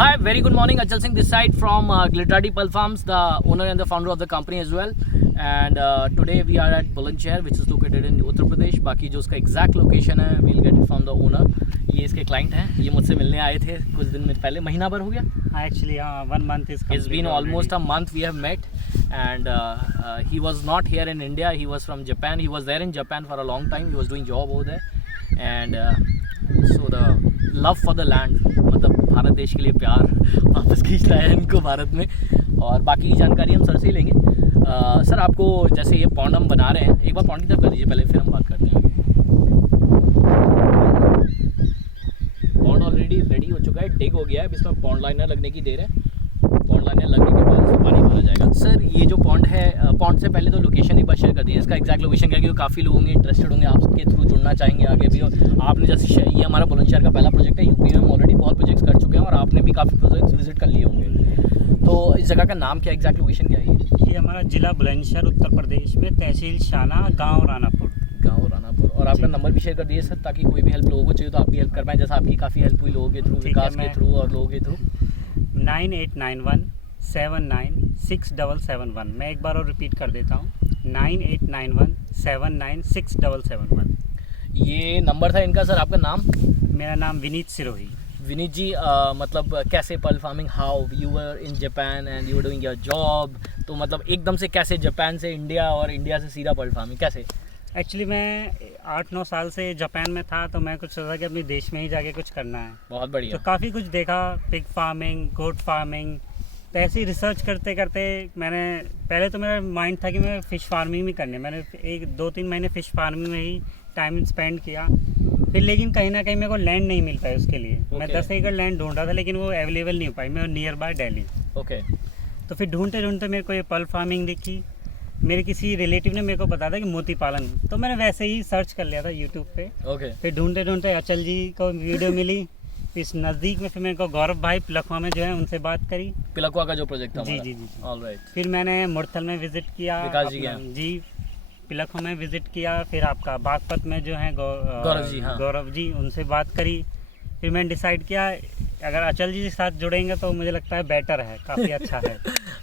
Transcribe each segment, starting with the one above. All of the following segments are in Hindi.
Hi, very good morning. Achal Singh this side from Glitterati Pearl Farms, the owner and the founder of the company as well. And today we are at Bulandshahr, which is located in Uttar Pradesh. बाकी जो उसका exact location है, we'll get it from the owner. ये इसके client हैं. ये मुझसे मिलने आए थे कुछ दिन में पहले, महीना भर हो गया. Actually, 1 month is complete. It's been almost a month we have met, and he was not here in India. He was from Japan. He was there in Japan for a long time. He was doing job over there, and so the love for the land, मतलब भारत देश के लिए प्यार वापस खींच रहा है इनको भारत में. और बाकी की जानकारी हम सर से ही लेंगे. सर, आपको जैसे ये पॉन्ड हम बना रहे हैं, एक बार पॉन्ड की तरफ कर दीजिए पहले, फिर हम बात करते हैं. पॉन्ड ऑलरेडी रेडी हो चुका है, डिग हो गया है. अब इसमें पॉन्ड लाइनर लगने की देर है. पॉन्ड लाइनर लगने के बाद उसमें पानी भरा जाएगा. सर, ये जो पॉन्ड है, पॉन्ड से पहले तो लोकेशन एक बार शेयर कर दीजिए. इसका एग्जैक्ट लोकेशन क्या है, क्योंकि काफ़ी लोग होंगे इंटरेस्टेड होंगे, आपके थ्रू जुड़ना चाहेंगे आगे भी. और आपने जैसे ये हमारा बुलंदशहर का पहला प्रोजेक्ट है. यूपी में हम ऑलरेडी बहुत प्रोजेक्ट्स कर चुके हैं और आपने भी काफ़ी प्रोजेक्ट्स विजिट कर लिए होंगे. तो इस जगह का नाम क्या है, एग्जैक्ट लोकेशन क्या है? ये हमारा जिला बुलंदशहर उत्तर प्रदेश में, तहसील शाना, गाँव रानापुर. और आपका नंबर भी शेयर कर दीजिए सर, ताकि कोई भी हेल्प लोगों को चाहिए तो आप भी हेल्प कर पाएँ. जैसा आपकी काफ़ी हेल्प हुई लोगों के थ्रू, विकास के थ्रू और लोगों के थ्रू. 9891796771. मैं एक बार और रिपीट कर देता हूँ, 9891796771. ये नंबर था इनका. सर, आपका नाम? मेरा नाम विनीत सिरोही. विनीत जी, मतलब कैसे pearl farming, how you were in Japan and you were doing your job, तो मतलब एकदम से कैसे जापान से इंडिया और इंडिया से सीधा पर्ल फार्मिंग कैसे? एक्चुअली मैं 8-9 साल से जापान में था, तो मैं कुछ सोचा कि अपने देश में ही जाके कुछ करना है. बहुत बढ़िया. तो काफ़ी कुछ देखा, पिग फार्मिंग, गोट फार्मिंग. तो ऐसे ही रिसर्च करते करते मैंने, पहले तो मेरा माइंड था कि मैं फ़िश फार्मिंग भी करनी है. मैंने 1-2-3 महीने फ़िश फार्मिंग में ही टाइम स्पेंड किया. फिर लेकिन कहीं ना कहीं मेरे को लैंड नहीं मिल पाई उसके लिए. मैं 10 एकड़ लैंड ढूंढ रहा था, लेकिन वो अवेलेबल नहीं हो पाई. मैं नियर बाय दिल्ली. ओके. तो फिर ढूंढते ढूंढते मेरे को ये पर्ल फार्मिंग दिखी. मेरे किसी रिलेटिव ने मेरे को बताया था कि मोती पालन, तो मैंने वैसे ही सर्च कर लिया था यूट्यूब पे. ओके. फिर ढूंढते ढूंढते अचल जी को वीडियो मिली. इस नज़दीक में फिर मेरे को गौरव भाई पिलखुआ में जो है उनसे बात करी. पिलखुआ का जो प्रोजेक्ट था? जी. ऑलराइट. फिर मैंने मुरथल में विजिट किया, विकास जी के. जी, पिलखुआ में विजिट किया. फिर आपका बागपत में जो है गौरव जी, उनसे बात करी. फिर मैंने डिसाइड किया अगर अचल जी के साथ जुड़ेंगे तो मुझे लगता है बेटर है, काफ़ी अच्छा है.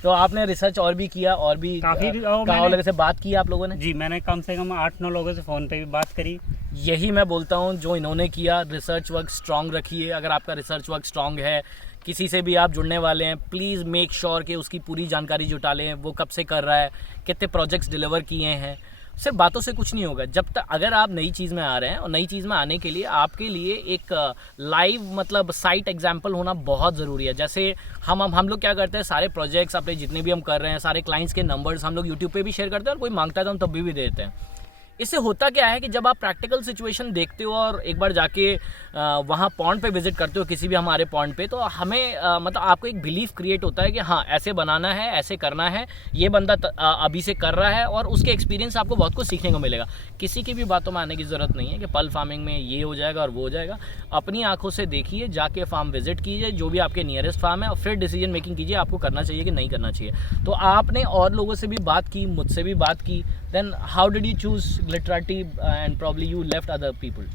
तो आपने रिसर्च और भी किया, और भी काफ़ी लोगों से बात की आप लोगों ने? जी, मैंने कम से कम 8-9 लोगों से फ़ोन पे भी बात करी. यही मैं बोलता हूँ जो इन्होंने किया. रिसर्च वर्क स्ट्रांग रखिए. अगर आपका रिसर्च वर्क स्ट्रांग है, किसी से भी आप जुड़ने वाले हैं, प्लीज़ मेक श्योर कि उसकी पूरी जानकारी जुटा लें. वो कब से कर रहा है, कितने प्रोजेक्ट्स डिलीवर किए हैं. सिर्फ बातों से कुछ नहीं होगा. जब तक अगर आप नई चीज़ में आ रहे हैं, और नई चीज़ में आने के लिए आपके लिए एक लाइव मतलब साइट एग्जांपल होना बहुत ज़रूरी है. जैसे हम लोग क्या करते हैं, सारे प्रोजेक्ट्स अपने जितने भी हम कर रहे हैं, सारे क्लाइंट्स के नंबर्स हम लोग यूट्यूब पे भी शेयर करते हैं, और कोई मांगता है तो हम तब भी देते हैं. इससे होता क्या है कि जब आप प्रैक्टिकल सिचुएशन देखते हो और एक बार जाके वहाँ पॉन्ड पे विजिट करते हो, किसी भी हमारे पॉन्ड पे, तो हमें मतलब आपको एक बिलीफ क्रिएट होता है कि हाँ, ऐसे बनाना है, ऐसे करना है, ये बंदा अभी से कर रहा है, और उसके एक्सपीरियंस आपको बहुत कुछ सीखने को मिलेगा. किसी की भी बातों में आने की ज़रूरत नहीं है कि पर्ल फार्मिंग में ये हो जाएगा और वो हो जाएगा. अपनी आंखों से देखिए, जाके फार्म विजिट कीजिए, जो भी आपके नियरेस्ट फार्म है, और फिर डिसीजन मेकिंग कीजिए आपको करना चाहिए कि नहीं करना चाहिए. तो आपने और लोगों से भी बात की, मुझसे भी बात की. Then how did you choose Glitterati and probably you left other people?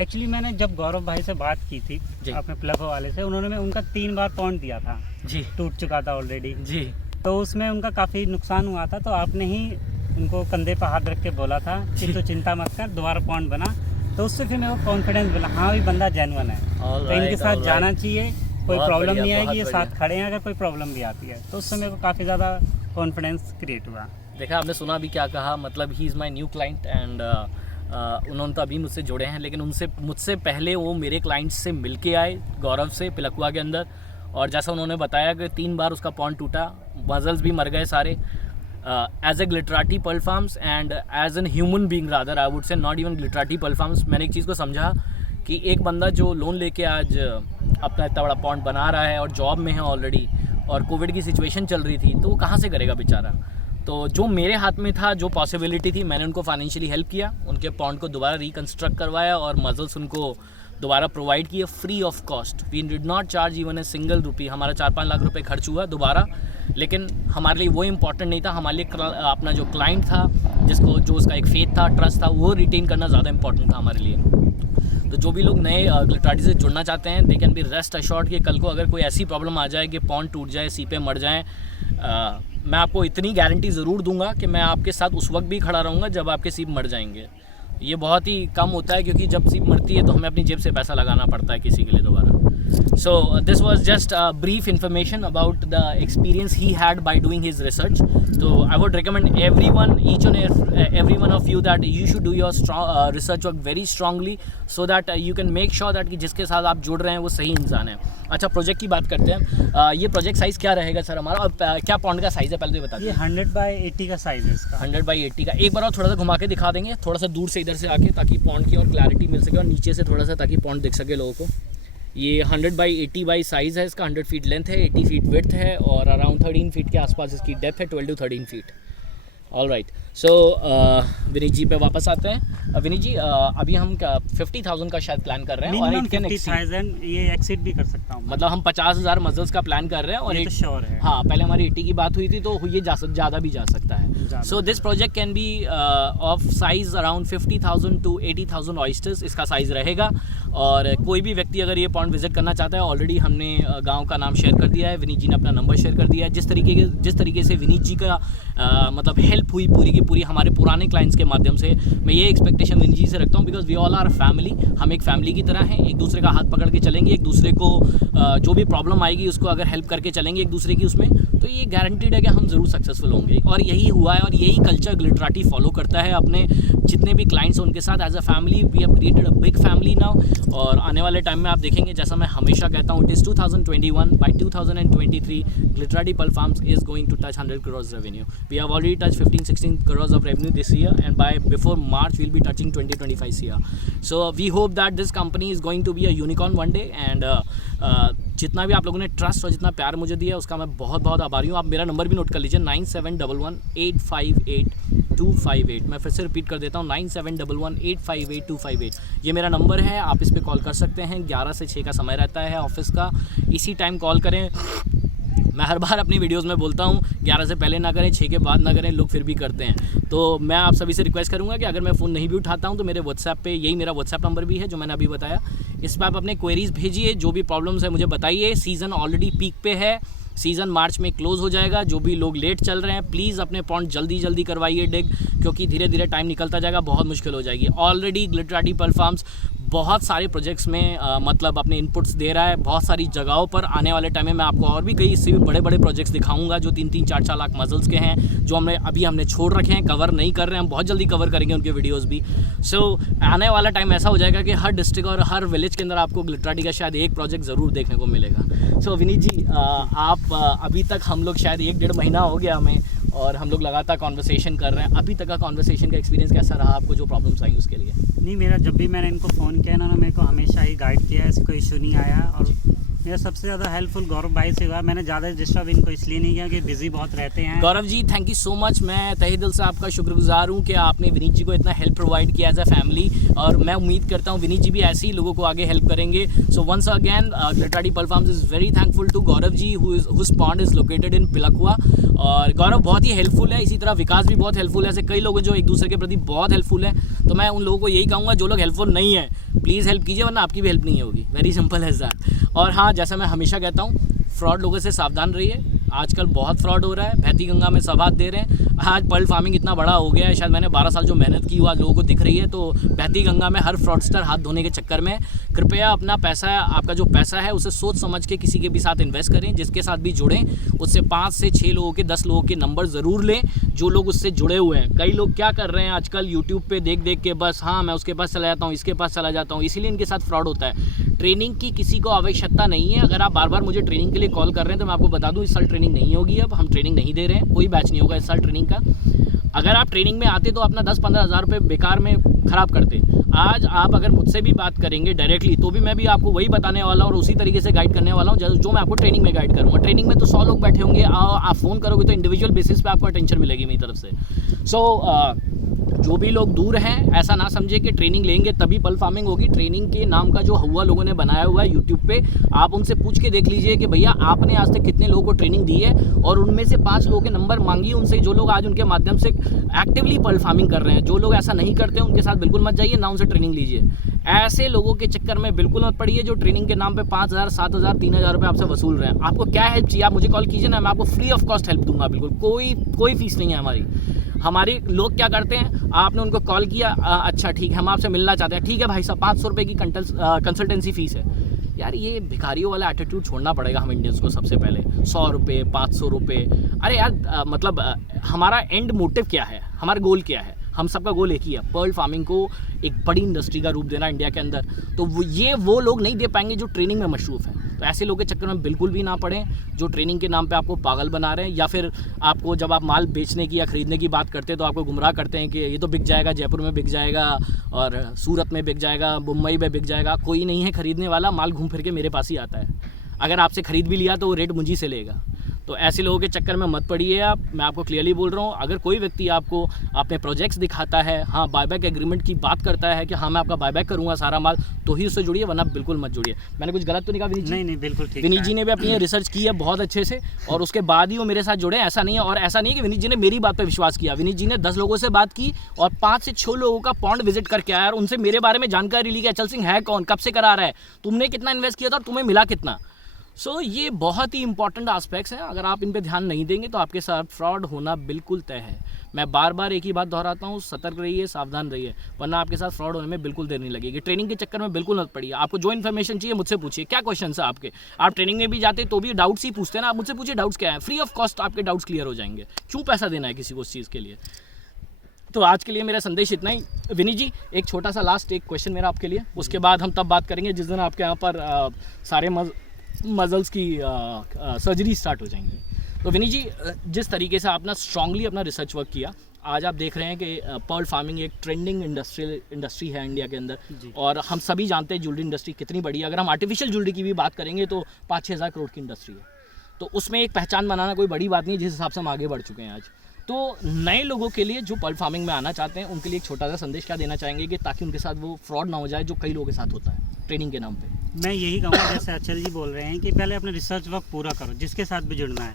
Actually मैंने जब गौरव भाई से बात की थी अपने पिलखुआ वाले से, उन्होंने उनका 3 बार पॉन्ड दिया था जी, टूट चुका था ऑलरेडी जी. तो उसमें उनका काफ़ी नुकसान हुआ था. तो आपने ही उनको कंधे पर हाथ रख के बोला था कि तू चिंता मत कर, दोबारा पॉन्ड बना. तो उससे फिर मेरे को कॉन्फिडेंस मिला, हाँ भी बंदा जेन्युइन है, तो इनके साथ जाना चाहिए, कोई प्रॉब्लम नहीं आएगी, ये साथ खड़े हैं अगर कोई प्रॉब्लम भी आती है. तो उससे मेरे को काफ़ी ज़्यादा कॉन्फिडेंस क्रिएट हुआ. देखा आपने, सुना भी क्या कहा, मतलब he is my new client and उन्होंने तो अभी मुझसे जुड़े हैं, लेकिन मुझसे पहले वो मेरे क्लाइंट्स से मिल के आए, गौरव से, पिलखुआ के अंदर. और जैसा उन्होंने बताया कि 3 बार उसका पॉन्ड टूटा, मजल्स भी मर गए सारे. As a Glitterati pearl farms and as an human being rather, I would say, not even Glitterati pearl farms, मैंने एक चीज़ को समझा कि एक बंदा जो लोन लेके आज अपना इतना बड़ा पॉन्ड बना रहा है और जॉब में है ऑलरेडी, और कोविड की सिचुएशन चल रही थी, तो वो कहाँ से करेगा बेचारा. तो जो मेरे हाथ में था, जो पॉसिबिलिटी थी, मैंने उनको फाइनेंशियली हेल्प किया, उनके पॉन्ड को दोबारा रिकन्स्ट्रक्ट करवाया और मजल्स उनको दोबारा प्रोवाइड किए free of cost. We did not charge even a single rupee. हमारा 4-5 लाख रुपए खर्च हुआ दोबारा, लेकिन हमारे लिए वो इम्पॉर्टेंट नहीं था. हमारे लिए अपना जो क्लाइंट था, जिसको जो उसका एक फेथ था, ट्रस्ट था, वो रिटेन करना ज़्यादा इंपॉर्टेंट था हमारे लिए। तो जो भी लोग नए ग्लिटराडी से जुड़ना चाहते हैं, they can be rest assured कि कल को अगर कोई ऐसी प्रॉब्लम आ जाए कि पॉन्ड टूट जाए, सीपे मर जाएँ, मैं आपको इतनी गारंटी ज़रूर दूंगा कि मैं आपके साथ उस वक्त भी खड़ा रहूँगा जब आपके सीप मर जाएंगे। ये बहुत ही कम होता है, क्योंकि जब सीप मरती है तो हमें अपनी जेब से पैसा लगाना पड़ता है किसी के लिए दोबारा। So this was just a brief information about the experience he had by doing his research. So I would recommend everyone, each and every one of you, that you should do your research work very strongly, so that you can make sure that कि जिसके साथ आप जुड़ रहे हैं वो सही इंसान है। अच्छा, प्रोजेक्ट की बात करते हैं। ये प्रोजेक्ट साइज़ क्या रहेगा सर हमारा, और क्या पॉन्ड का साइज़ है पहले तो बता दीजिए। 100/80 का साइज़ है इसका। 100/80 का। एक बार और थोड़ा सा घुमा के दिखा देंगे, थोड़ा सा दूर से इधर से आके, ताकि पॉन्ड की और क्लैरिटी मिल सके, और नीचे से थोड़ा सा ताकि पॉन्ड दिख सके लोगों को। ये 100/80 बाई साइज़ है इसका, 100 फीट लेंथ है, 80 फीट विड्थ है, और अराउंड 13 फीट के आसपास इसकी डेप्थ है, 12 to 13 फीट। ऑल राइट, सो विनीत जी पे वापस आते हैं। विनीत जी, अभी हम 50,000 का शायद प्लान कर रहे हैं, और 50,000 ये एक्सीड भी कर सकता हूँ। मतलब हम 50,000 मजल्स का प्लान कर रहे हैं, और ये तो श्योर है। हाँ, पहले हमारी 80 की बात हुई थी, तो ये ज़्यादा भी जा सकता है। So this project can be of size around 50,000 to 80,000 oysters इसका साइज़ रहेगा। और कोई भी व्यक्ति अगर ये पॉन्ड विजिट करना चाहता है, ऑलरेडी हमने गाँव का नाम शेयर कर दिया है, विनीत जी ने अपना नंबर शेयर कर दिया है। जिस तरीके से विनीत जी का मतलब हेल्प हुई पूरी की पूरी हमारे पुराने क्लाइंट्स के माध्यम से, मैं ये एक्सपेक्टेशन विनीत जी से रखता हूँ, because we all are family. हम एक फैमिली की तरह हैं, एक दूसरे का हाथ पकड़ के चलेंगे, एक दूसरे को जो भी प्रॉब्लम आएगी उसको अगर हेल्प करके चलेंगे एक दूसरे की उसमें, तो ये गारंटीड है कि हम ज़रूर सक्सेसफुल होंगे। और यही हुआ है, और यही कल्चर ग्लिटराटी फॉलो करता है। अपने जितने भी क्लाइंट्स हैं उनके साथ as a family we have created a big family now. और आने वाले टाइम में आप देखेंगे, जैसा मैं हमेशा कहता हूँ, it is 2021, by 2023 Glitterati pulp farms is going to touch 100 crores revenue. We have already touched 15-16 crores of revenue this year, and by before March we'll be touching 20-25 CR. So we hope that this company is going to be a unicorn one day, and जितना भी आप लोगों ने ट्रस्ट और जितना प्यार मुझे दिया उसका मैं बहुत बहुत आभारी हूँ। आप मेरा नंबर भी नोट कर लीजिए, 9711858258। मैं फिर से रिपीट कर देता हूँ, 9711858258। ये मेरा नंबर है, आप इस पर कॉल कर सकते हैं। 11 से 6 का समय रहता है ऑफिस का, इसी टाइम कॉल करें। मैं हर बार अपनी वीडियोस में बोलता हूँ 11 से पहले ना करें, 6 के बाद ना करें, लोग फिर भी करते हैं। तो मैं आप सभी से रिक्वेस्ट करूँगा कि अगर मैं फ़ोन नहीं भी उठाता हूँ तो मेरे व्हाट्सएप पे, यही मेरा व्हाट्सएप नंबर भी है जो मैंने अभी बताया, इस पर आप अपने क्वेरीज़ भेजिए, जो भी प्रॉब्लम्स है मुझे बताइए। सीज़न ऑलरेडी पीक पे है, सीज़न मार्च में क्लोज़ हो जाएगा। जो भी लोग लेट चल रहे हैं प्लीज़ अपने पॉन्ड जल्दी करवाइए डिग, क्योंकि धीरे धीरे टाइम निकलता जाएगा, बहुत मुश्किल हो जाएगी। ऑलरेडी ग्लिटराटी पल्प फार्म्स बहुत सारे प्रोजेक्ट्स में मतलब अपने इनपुट्स दे रहा है बहुत सारी जगहों पर। आने वाले टाइम में मैं आपको और भी कई इससे भी बड़े बड़े प्रोजेक्ट्स दिखाऊंगा जो 3-3, 4-4 लाख मजल्स के हैं, जो हमने छोड़ रखे हैं, कवर नहीं कर रहे हैं। हम बहुत जल्दी कवर करेंगे उनके वीडियोस भी। सो आने वाला टाइम ऐसा हो जाएगा कि हर डिस्ट्रिक्ट और हर विलेज के अंदर आपको ग्लिटराटी का शायद एक प्रोजेक्ट ज़रूर देखने को मिलेगा। सो विनीत जी, आप अभी तक हम लोग शायद 1-1.5 महीना हो गया हमें, और हम लोग लगातार कॉन्वर्सेशन कर रहे हैं। अभी तक का कॉन्वर्सेशन का एक्सपीरियंस कैसा रहा आपको, जो प्रॉब्लम्स आई उसके लिए? नहीं, मेरा जब भी मैंने इनको फ़ोन किया इन्होंने मेरे को हमेशा ही गाइड किया है, ऐसे कोई इशू नहीं आया। और मेरा सबसे ज़्यादा हेल्पफुल गौरव भाई से हुआ। मैंने ज़्यादा डिस्टर्ब इनको इसलिए नहीं किया कि बिज़ी बहुत रहते हैं। Gaurav ji, thank you so much. मैं तहे दिल से आपका शुक्रगुजार हूँ कि आपने विनीत जी को इतना हेल्प प्रोवाइड किया एज अ फैमिली, और मैं उम्मीद करता हूँ विनीत जी भी ऐसे ही लोगों को आगे हेल्प करेंगे। So once again Glitterati pulp farms is very thankful to Gaurav ji whose pond is located in Pilkhuwa. और गौरव बहुत ही हेल्पफुल है, इसी तरह विकास भी बहुत हेल्पफुल है। ऐसे कई लोग जो एक दूसरे के प्रति बहुत हेल्पफुल है। तो मैं उन लोगों को यही कहूँगा, जो लोग हेल्पफुल नहीं है प्लीज़ हेल्प कीजिए, वरना आपकी भी हेल्प नहीं होगी। वेरी सिंपल है दैट। और हाँ, जैसा मैं हमेशा कहता हूँ, फ्रॉड लोगों से सावधान रहिए। आजकल बहुत फ्रॉड हो रहा है। भैती गंगा में सब हाथ दे रहे हैं। आज पल्प फार्मिंग इतना बड़ा हो गया है, शायद मैंने 12 साल जो मेहनत की वो आज लोगों को दिख रही है। तो भैती गंगा में हर फ्रॉडस्टर हाथ धोने के चक्कर में कृपया अपना पैसा, आपका जो पैसा है उसे सोच समझ के किसी के भी साथ इन्वेस्ट करें। जिसके साथ भी जुड़ें उससे 5 से 6 लोगों के, 10 लोगों के नंबर ज़रूर लें जो लोग उससे जुड़े हुए हैं। कई लोग क्या कर रहे हैं आजकल, यूट्यूब पे देख के बस हाँ मैं उसके पास चला जाता हूँ, इसके पास चला जाता हूँ, इसीलिए इनके साथ फ्रॉड होता है। ट्रेनिंग की किसी को आवश्यकता नहीं है। अगर आप बार बार मुझे ट्रेनिंग के लिए कॉल कर रहे हैं तो मैं आपको बता दूँ, इस साल ट्रेनिंग नहीं होगी। अब हम ट्रेनिंग नहीं दे रहे हैं, कोई बैच नहीं होगा इस साल ट्रेनिंग का। अगर आप ट्रेनिंग में आते तो अपना 10-15 हज़ार रुपये बेकार में ख़राब करते। आज आप अगर मुझसे भी बात करेंगे डायरेक्टली तो भी मैं भी आपको वही बताने वाला हूँ और उसी तरीके से गाइड करने वाला हूँ जो मैं आपको ट्रेनिंग में गाइड करूँगा। ट्रेनिंग में तो 100 लोग बैठे होंगे, आप फ़ोन करोगे तो इंडिविजुअल बेसिस पे आपको अटेंशन मिलेगी मेरी तरफ से। सो जो भी लोग दूर हैं ऐसा ना समझे कि ट्रेनिंग लेंगे तभी पल फार्मिंग होगी। ट्रेनिंग के नाम का जो हुआ लोगों ने बनाया हुआ है यूट्यूब पे, आप उनसे पूछ के देख लीजिए कि भैया आपने आज तक कितने लोगों को ट्रेनिंग दी है, और उनमें से 5 लोगों के नंबर मांगिए उनसे जो लोग आज उनके माध्यम से एक्टिवली पल फार्मिंग कर रहे हैं। जो लोग ऐसा नहीं करते उनके साथ बिल्कुल मत जाइए, ना उनसे ट्रेनिंग लीजिए। ऐसे लोगों के चक्कर में बिल्कुल मत पड़िए जो ट्रेनिंग के नाम पे 5,000, 7,000, 3,000 रुपये आपसे वसूल रहे हैं। आपको क्या हेल्प चाहिए आप मुझे कॉल कीजिए ना, मैं आपको फ्री ऑफ कॉस्ट हेल्प दूंगा। बिल्कुल कोई फीस नहीं है हमारी। लोग क्या करते हैं, आपने उनको कॉल किया, अच्छा ठीक है हम आपसे मिलना चाहते हैं, ठीक है भाई साहब 500 रुपये की कंसल्टेंसी फीस है। यार ये भिखारियों वाला एटीट्यूड छोड़ना पड़ेगा हम इंडियंस को सबसे पहले। 100 रुपये, 500 रुपये, अरे यार मतलब हमारा एंड मोटिव क्या है, हमारा गोल क्या है? हम सबका गोल एक ही है, पर्ल फार्मिंग को एक बड़ी इंडस्ट्री का रूप देना इंडिया के अंदर। तो वो लोग नहीं दे पाएंगे जो ट्रेनिंग में मशरूफ़ हैं। तो ऐसे लोगों के चक्कर में बिल्कुल भी ना पड़ें जो ट्रेनिंग के नाम पे आपको पागल बना रहे हैं, या फिर आपको जब आप माल बेचने की या ख़रीदने की बात करते हैं तो आपको गुमराह करते हैं कि ये तो बिक जाएगा, जयपुर में बिक जाएगा और सूरत में बिक जाएगा, मुंबई में बिक जाएगा। कोई नहीं है खरीदने वाला, माल घूम फिर के मेरे पास ही आता है। अगर आपसे ख़रीद भी लिया तो वो रेट मुझी से लेगा। तो ऐसे लोगों के चक्कर में मत पड़िए आप, मैं आपको क्लियरली बोल रहा हूँ। अगर कोई व्यक्ति आपको अपने प्रोजेक्ट्स दिखाता है, हाँ बायबैक एग्रीमेंट की बात करता है कि हाँ मैं आपका बायबैक करूँगा सारा माल, तो ही उससे जुड़िए, वरना बिल्कुल मत जुड़िए। मैंने कुछ गलत तो नहीं कहा विनीत जी? नहीं बिल्कुल ठीक। विनीत जी ने भी अपनी रिसर्च की है बहुत अच्छे से, और उसके बाद ही वो मेरे साथ जुड़े। ऐसा नहीं है, और ऐसा नहीं है कि विनीत जी ने मेरी बात पर विश्वास किया। विनीत जी ने 10 लोगों से बात की और 5 से 6 लोगों का पॉन्ड विजिट करके आया और उनसे मेरे बारे में जानकारी ली कि अचल सिंह है कौन, कब से करा रहा है, तुमने कितना इन्वेस्ट किया था और तुम्हें मिला कितना। ये बहुत ही इंपॉर्टेंट एस्पेक्ट्स हैं। अगर आप इन पे ध्यान नहीं देंगे तो आपके साथ फ्रॉड होना बिल्कुल तय है। मैं बार बार एक ही बात दोहराता हूँ, सतर्क रहिए, सावधान रहिए, वरना आपके साथ फ्रॉड होने में बिल्कुल देर नहीं लगेगी। ट्रेनिंग के चक्कर में बिल्कुल मत पड़िए। आपको जो इन्फॉर्मेशन चाहिए मुझसे पूछिए, क्या क्वेश्चन है आपके। आप ट्रेनिंग में भी जाते तो भी डाउट्स ही पूछते हैं ना, आप मुझसे पूछिए डाउट्स क्या है, फ्री ऑफ कॉस्ट आपके डाउट्स क्लियर हो जाएंगे। क्यों पैसा देना है किसी को उस चीज़ के लिए। तो आज के लिए मेरा संदेश इतना ही। विनीत जी एक छोटा सा लास्ट एक क्वेश्चन मेरा आपके लिए, उसके बाद हम तब बात करेंगे जिस दिन आपके यहाँ पर सारे मजल्स की सर्जरी स्टार्ट हो जाएंगी। तो विनीत जी जिस तरीके से आपने स्ट्रांगली अपना रिसर्च वर्क किया, आज आप देख रहे हैं कि पर्ल फार्मिंग एक ट्रेंडिंग इंडस्ट्री है इंडिया के अंदर, और हम सभी जानते हैं ज्वेलरी इंडस्ट्री कितनी बड़ी है। अगर हम आर्टिफिशियल ज्वेलरी की भी बात करेंगे तो 5-6 हज़ार करोड़ की इंडस्ट्री है। तो उसमें एक पहचान बनाना कोई बड़ी बात नहीं है, जिस हिसाब से हम आगे बढ़ चुके हैं आज। तो नए लोगों के लिए जो पर्ल फार्मिंग में आना चाहते हैं उनके लिए एक छोटा सा संदेश क्या देना चाहेंगे कि ताकि उनके साथ वो फ्रॉड ना हो जाए जो कई लोगों के साथ होता है ट्रेनिंग के नाम पे। मैं यही कहूँगा, जैसे अचल जी बोल रहे हैं कि पहले अपना रिसर्च वर्क पूरा करो, जिसके साथ भी जुड़ना है।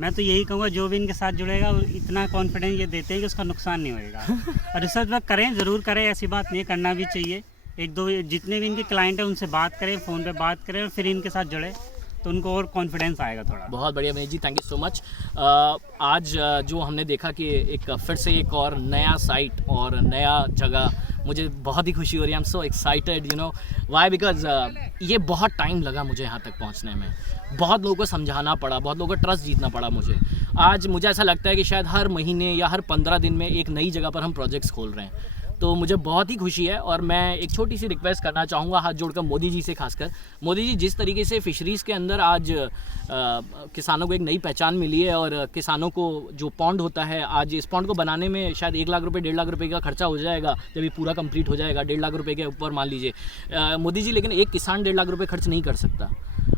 मैं तो यही कहूँगा जो भी इनके साथ जुड़ेगा इतना कॉन्फिडेंस ये देते हैं कि उसका नुकसान नहीं होएगा। और रिसर्च वर्क करें, ज़रूर करें, ऐसी बात नहीं है, करना भी चाहिए। 1-2 जितने भी इनके क्लाइंट हैं उनसे बात करें, फ़ोन पे बात करें और फिर इनके साथ जुड़े तो उनको और कॉन्फिडेंस आएगा थोड़ा। बहुत बढ़िया विनीत जी, थैंक यू सो मच। आज जो हमने देखा कि एक फिर से एक और नया साइट और नया जगह, मुझे बहुत ही खुशी हो रही है। I am so excited, you know why, because ये बहुत टाइम लगा मुझे यहाँ तक पहुँचने में। बहुत लोगों को समझाना पड़ा, बहुत लोगों का ट्रस्ट जीतना पड़ा मुझे। आज मुझे ऐसा लगता है कि शायद हर महीने या हर 15 दिन में एक नई जगह पर हम प्रोजेक्ट्स खोल रहे हैं। तो मुझे बहुत ही खुशी है। और मैं एक छोटी सी रिक्वेस्ट करना चाहूँगा हाथ जोड़कर मोदी जी से, खासकर मोदी जी, जिस तरीके से फिशरीज़ के अंदर आज किसानों को एक नई पहचान मिली है, और किसानों को जो पॉन्ड होता है, आज इस पॉन्ड को बनाने में शायद 1 लाख रुपये 1.5 लाख रुपये का खर्चा हो जाएगा जब ये पूरा कंप्लीट हो जाएगा, 1.5 लाख रुपये के ऊपर मान लीजिए मोदी जी। लेकिन एक किसान 1.5 लाख रुपये खर्च नहीं कर सकता।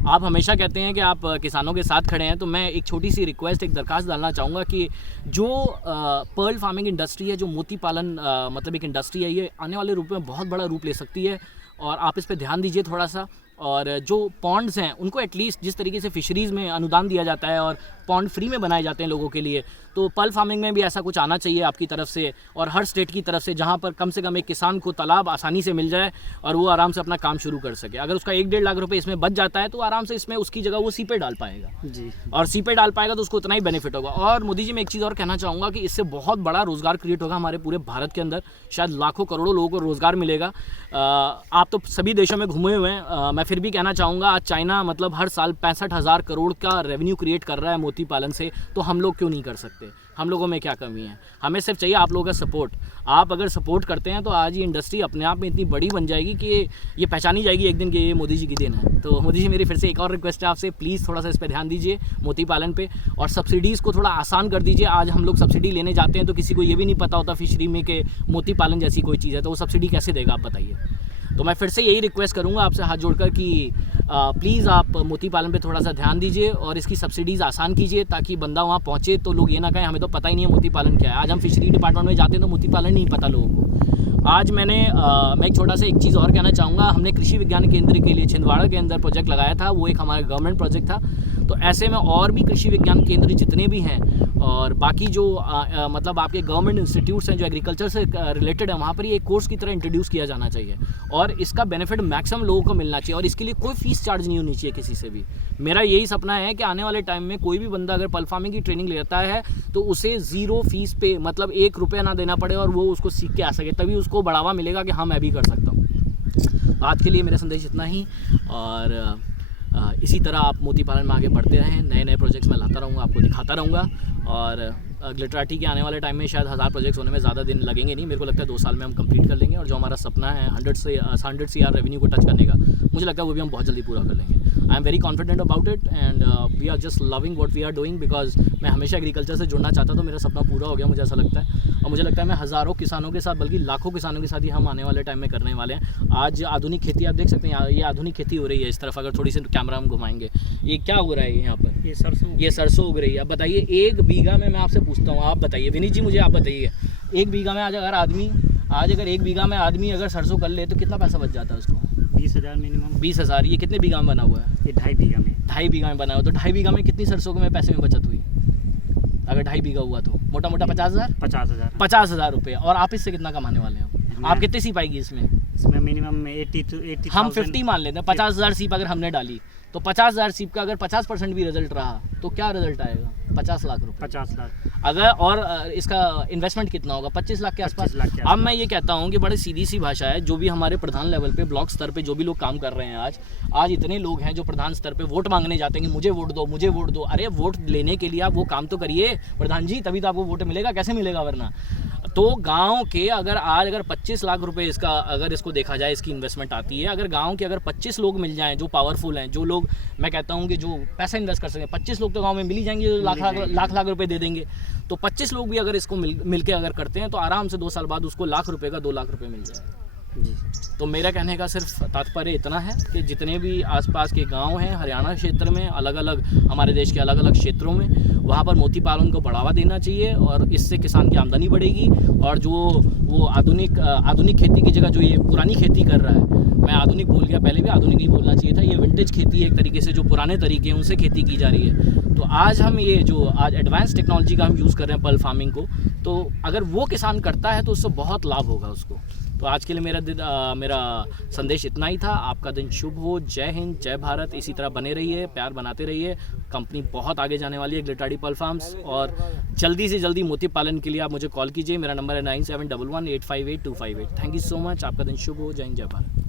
आप हमेशा कहते हैं कि आप किसानों के साथ खड़े हैं, तो मैं एक छोटी सी रिक्वेस्ट, एक दरखास्त डालना चाहूँगा कि जो पर्ल फार्मिंग इंडस्ट्री है, जो मोती पालन मतलब एक इंडस्ट्री है, ये आने वाले रूप में बहुत बड़ा रूप ले सकती है, और आप इस पर ध्यान दीजिए थोड़ा सा। और जो पॉन्ड्स हैं उनको एटलीस्ट जिस तरीके से फिशरीज़ में अनुदान दिया जाता है और पॉन्ड फ्री में बनाए जाते हैं लोगों के लिए, तो पर्ल फार्मिंग में भी ऐसा कुछ आना चाहिए आपकी तरफ से और हर स्टेट की तरफ से, जहां पर कम से कम एक किसान को तालाब आसानी से मिल जाए और वो आराम से अपना काम शुरू कर सके। अगर उसका 1-1.5 लाख रुपए इसमें बच जाता है तो आराम से इसमें उसकी जगह वो सीपे डाल पाएगा जी, और सीपे डाल पाएगा तो उसको उतना ही बेनिफिट होगा। और मोदी जी, मैं एक चीज़ और कहना चाहूँगा कि इससे बहुत बड़ा रोज़गार क्रिएट होगा हमारे पूरे भारत के अंदर। शायद लाखों करोड़ों लोगों को रोज़गार मिलेगा। आप तो सभी देशों में घूमे हुए हैं, मैं फिर भी कहना चाहूँगा, आज चाइना मतलब हर साल 65,000 करोड़ का रेवेन्यू क्रिएट कर रहा है मोती पालन से, तो हम लोग क्यों नहीं कर सकते? हम लोगों में क्या कमी है? हमें सिर्फ चाहिए आप लोगों का सपोर्ट। आप अगर सपोर्ट करते हैं तो आज ये इंडस्ट्री अपने आप में इतनी बड़ी बन जाएगी कि ये पहचानी जाएगी एक दिन कि ये मोदी जी की देन है। तो मोदी जी, मेरी फिर से एक और रिक्वेस्ट है आपसे, प्लीज़ थोड़ा सा इस पर ध्यान दीजिए, मोती पालन पे, और सब्सिडीज़ को थोड़ा आसान कर दीजिए। आज हम लोग सब्सिडी लेने जाते हैं तो किसी को ये भी नहीं पता होता फिशरी में कि मोती पालन जैसी कोई चीज़ है, तो वो सब्सिडी कैसे देगा आप बताइए। तो मैं फिर से यही रिक्वेस्ट करूंगा आपसे हाथ जोड़कर कि प्लीज़ आप मोती पालन पे थोड़ा सा ध्यान दीजिए और इसकी सब्सिडीज़ आसान कीजिए ताकि बंदा वहाँ पहुँचे तो लोग ये ना कहें हमें तो पता ही नहीं है मोती पालन क्या है। आज हम फिशरी डिपार्टमेंट में जाते हैं तो मोती पालन नहीं पता लोगों को। आज मैं एक छोटा सा एक चीज़ और कहना चाहूँगा। हमने कृषि विज्ञान केंद्र के लिए छिंदवाड़ा के अंदर प्रोजेक्ट लगाया था, वो एक हमारा गवर्नमेंट प्रोजेक्ट था। तो ऐसे में और भी कृषि विज्ञान केंद्र जितने भी हैं और बाकी जो मतलब आपके गवर्नमेंट इंस्टीट्यूट्स हैं जो एग्रीकल्चर से रिलेटेड है, वहाँ पर ये एक कोर्स की तरह इंट्रोड्यूस किया जाना चाहिए और इसका बेनिफिट मैक्सिमम लोगों को मिलना चाहिए और इसके लिए कोई फीस चार्ज नहीं होनी चाहिए किसी से भी। मेरा यही सपना है कि आने वाले टाइम में कोई भी बंदा अगर पल फार्मिंग की ट्रेनिंग लेता है तो उसे 0 फीस पे, मतलब 1 रुपया ना देना पड़े और वो उसको सीख के आ सके, तभी उसको बढ़ावा मिलेगा कि हाँ मैं भी कर सकता हूँ। आज के लिए मेरा संदेश इतना ही और इसी तरह आप मोती पालन में आगे बढ़ते रहें। नए नए प्रोजेक्ट्स मैं लाता रहूँगा, आपको दिखाता रहूँगा और ग्लिटराटी के आने वाले टाइम में शायद 1000 प्रोजेक्ट्स होने में ज़्यादा दिन लगेंगे नहीं। मेरे को लगता है 2 साल में हम कंप्लीट कर लेंगे और जो हमारा सपना है 100 CR रेवेन्यू को टच करने का, मुझे लगता है वो भी हम बहुत जल्दी पूरा कर लेंगे। I am very confident about it and we are just loving what we are doing because मैं हमेशा एग्रीकल्चर से जुड़ना चाहता था। मेरा सपना पूरा हो गया, मुझे ऐसा लगता है और मुझे लगता है मैं हज़ारों किसानों के साथ बल्कि लाखों किसानों के साथ ही हम आने वाले टाइम में करने वाले हैं। आज आधुनिक खेती आप देख सकते हैं, ये आधुनिक खेती हो रही है। इस तरफ अगर थोड़ी सी कैमरा हम घुमाएंगे, ये क्या हो रहा है यहाँ पर? ये सरसों उग रही है। अब बताइए 1 बीघा में, मैं आपसे पूछता हूँ, आप बताइए विनीत जी, मुझे आप बताइए 1 बीघा में आज अगर 1 बीघा में आदमी अगर सरसों कर ले तो कितना पैसा बच जाता है उसको? 20,000 मिनिमम। 20,000। ये कितने बीघा में बना हुआ है? ये 2.5 बीघा में। 2.5 बीघा में बना हुआ। तो 2.5 बीघा में कितनी सरसों में पैसे में बचत हुई? अगर 2.5 बीघा हुआ तो मोटा मोटा 50,000। 50,000 रुपये। और आप इससे कितना कमाने वाले हो? आप कितने सीप आएगी इसमें मिनिमम 80 हम 50 मान लेते हैं। 50,000 सीप अगर हमने डाली तो 50,000 सीप का अगर 50% भी रिजल्ट रहा तो क्या रिजल्ट आएगा? 50 लाख रुपए। 50 लाख। अगर और इसका इन्वेस्टमेंट कितना होगा? 25 लाख के आसपास। अब मैं ये कहता हूँ कि बड़ी सीधी सी भाषा है, जो भी हमारे प्रधान लेवल पे, ब्लॉक स्तर पे जो भी लोग काम कर रहे हैं आज इतने लोग हैं जो प्रधान स्तर पे वोट मांगने जाते हैं कि मुझे वोट दो। अरे वोट लेने के लिए आप वो काम तो करिए प्रधान जी, तभी तो आपको वोट मिलेगा। कैसे मिलेगा वरना? तो गांव के अगर 25 लाख रुपए इसका अगर इसको देखा जाए, इसकी इन्वेस्टमेंट आती है, अगर गांव के अगर 25 लोग मिल जाएं जो पावरफुल हैं, जो लोग मैं कहता हूं कि जो पैसा इन्वेस्ट कर सकें, 25 लोग तो गांव में मिल ही जाएंगे जो लाख रुपए दे देंगे। तो 25 लोग भी अगर इसको मिल के अगर करते हैं तो आराम से 2 साल बाद उसको लाख रुपए का 2 लाख रुपए मिल जाएगा। तो मेरा कहने का सिर्फ तात्पर्य इतना है कि जितने भी आसपास के गांव हैं हरियाणा क्षेत्र में, अलग अलग हमारे देश के अलग अलग क्षेत्रों में, वहाँ पर मोती पालन को बढ़ावा देना चाहिए और इससे किसान की आमदनी बढ़ेगी। और जो वो आधुनिक खेती की जगह जो ये पुरानी खेती कर रहा है, मैं आधुनिक बोल गया, पहले भी आधुनिक ही बोलना चाहिए था, ये विंटेज खेती है एक तरीके से, जो पुराने तरीके हैं उनसे खेती की जा रही है। तो आज हम आज एडवांस टेक्नोलॉजी का हम यूज़ कर रहे हैं पल फार्मिंग को, तो अगर वो किसान करता है तो उससे बहुत लाभ होगा उसको। तो आज के लिए मेरा संदेश इतना ही था। आपका दिन शुभ हो। जय हिंद, जय भारत। इसी तरह बने रहिए, प्यार बनाते रहिए। कंपनी बहुत आगे जाने वाली है, ग्लिटराटी पल फार्म्स, और जल्दी से जल्दी मोती पालन के लिए आप मुझे कॉल कीजिए। मेरा नंबर है 9711 858 258। Thank you so much. आपका दिन शुभ हो। जय हिंद, जय भारत।